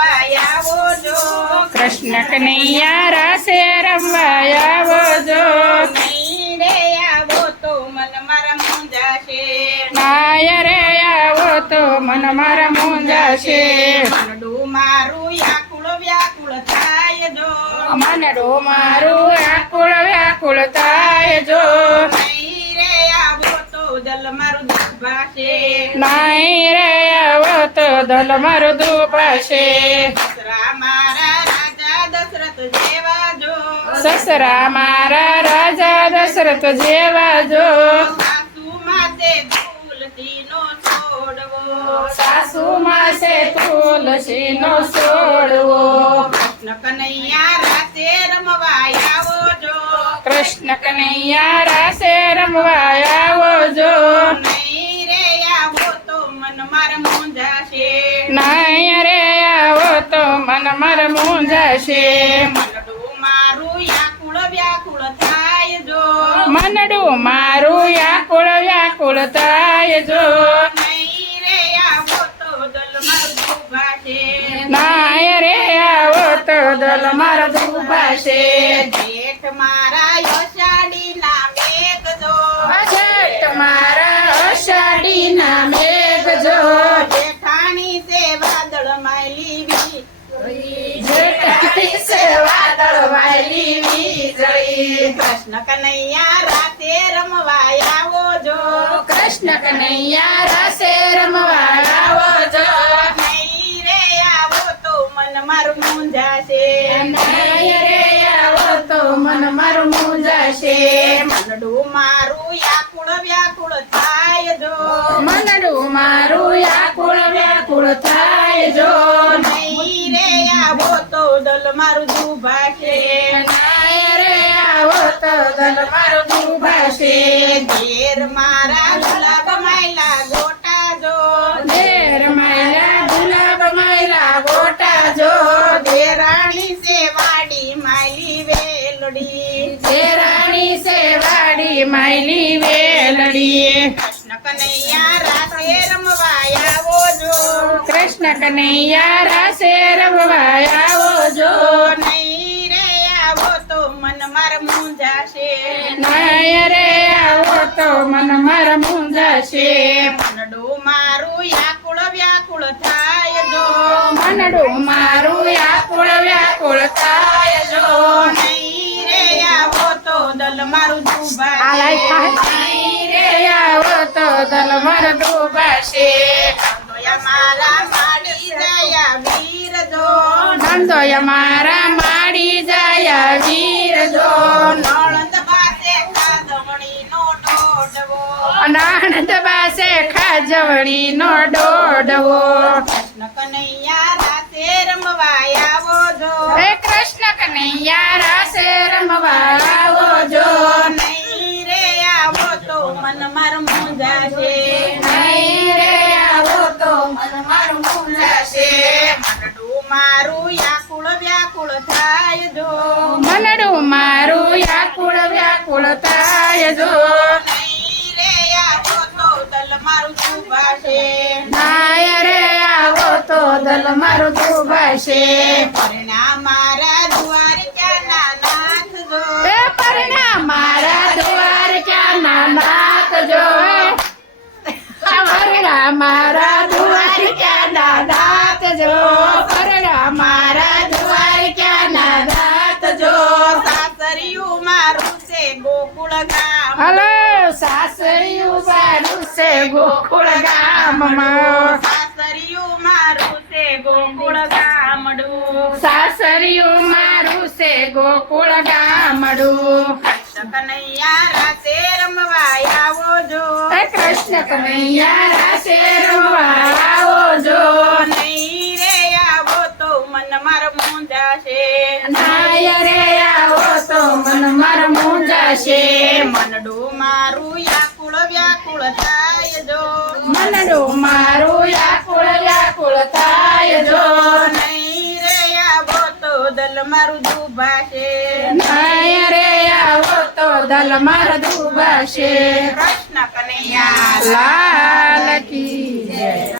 રમવા આવો જો કૃષ્ણ કનૈયા રાસે રમવા આવો જો નહીં રે આવો તો મન મારા મૂંઝાશે નાય રે આવો તો મન મારા મૂંઝાશે મનડું મારું વ્યાકુળ વ્યાકુળ થાય જો મનડું મારું વ્યાકુળ વ્યાકુળ થાય જો નહીં રે આવો તો જલ મારું દુભાશે નાય રે આવો તો દલ મારું દુભાશે સસરા મારા રાજા દશરથ જેવા જો સસરા મારા રાજા દશરથ જેવા જો સાસુ માતે તુલસીનો છોડવો સાસુ માસે તુલસીનો છોડવો કૃષ્ણ કનૈયા રાતે રમવા આવો જો કૃષ્ણ કનૈયા રાસે રમવા આવો જો નહીં રે આવો તો મન માર મૂંઝાશે નાય રે આવો તો મન માર મૂંઝાશે મનડું મારું વ્યાકુળ વ્યાકુળ થાય જો મનડું મારું વ્યાકુળ વ્યાકુળ થાય જો નહીં રે આવો તો દલ મારું દુભાશે નાય રે આવો તો દલ મારો દુભાશે જેઠ મારા યશાડીના મેઘ જો જેઠ મારા અષાઢીના મેઘ જો જેઠાણી સે વાદળ માયલી જેઠાણી સે વાદળ વાયલી વીજળી કૃષ્ણ કનૈયા રાતે રમવા આવો જો કૃષ્ણ કનૈયા રાસે રમવા આવો જો નહીં રે આવો તો મન મારું મૂંઝાશે નાય રે આવો તો મન મારું મૂંઝાશે મનડું મારું વ્યાકુળ વ્યાકુળ થાય જો મનડું મારું વ્યાકુળ વ્યાકુળ થાય જો નહીં રે આવો તો દલ મારું દુભાશે નાય રે આવો તો દલ મારું દુભાશે ઘેર મારા ગુલાબ માયલા ગોટા જો ઘેર માયલા ગુલાબ માયલા ગોટા જો દેરાણી સે વાડી માયલી વેલડી દેરાણી સે વાડી માયલી વેલડી કૃષ્ણ કનૈયા રાતે રમવા આવો જો કૃષ્ણ કનૈયા રાસે રમવા આવો જો નહીં રે આવો તો મન માર મૂંઝાશે નાય રે આવો તો મન મારા મૂંઝાશે મનડું મારું વ્યાકુળ વ્યાકુળ થાય જો મનડું મારું વ્યાકુળ વ્યાકુળ થાય જો નહીં રે આવો તો દલ મારું આલાય દુભાશે થાય રે આવો તો દલ મારો ડૂબાશે દયા મારા માડી દયા વીર જો નંદોય મારા માડી જાય વીર જો નળંદ પાસે કાદમણી નો ટોડવો અનાનંદ બાસે ખાજવડી નો ડોડવો કૃષ્ણ કનૈયા રાતે રમવા આવો જો હે કૃષ્ણ કનૈયા રાસે રમવા આવો જો નહીં રે આવો તો મન માર મૂંઝાશે નહીં રે આવો તો મન મારું મૂંઝાશે મનડું મારું વ્યાકુળ વ્યાકુળ થાય જો મનડું મારું વ્યાકુળ વ્યાકુળ થાય જો નહીં રે આવો તો દલ મારું દુભાશે નાય રે આવો તો દલ મારું દુભાશે પરણા મારા દ્વારકાના નાથ જો એ પરણા મારા દ્વારકાના નાથ જો પરણા મારા દ્વારકાના નાથ જો પરણા મારા દ્વારકાના નાથ જો સાસરિયું મારું છે ગોકુળ ગામ હલો સાસરિયું સારું છે ગોકુળ ગામમાં સાસરિયું મારું છે ગોકુળ ગામડું સાસરિયું મારું છે ગોકુળ ગામડું કૃષ્ણ કનૈયા રાતે રમવા આવો જો હે કૃષ્ણ કનૈયા રાસે રમવા આવો જો નહીં રે આવો તો મન માર મૂંઝાશે નાય રે આવો તો મન માર મૂંઝાશે મનડું મારું વ્યાકુળ વ્યાકુળ થાય જો મનડું મારું વ્યાકુળ વ્યાકુળ થાય જો નહીં રે આવો તો દલ મારું દુભાશે નાય રે આવો તો દલ માર દુભાશે કૃષ્ણ કનૈયા લાલ કી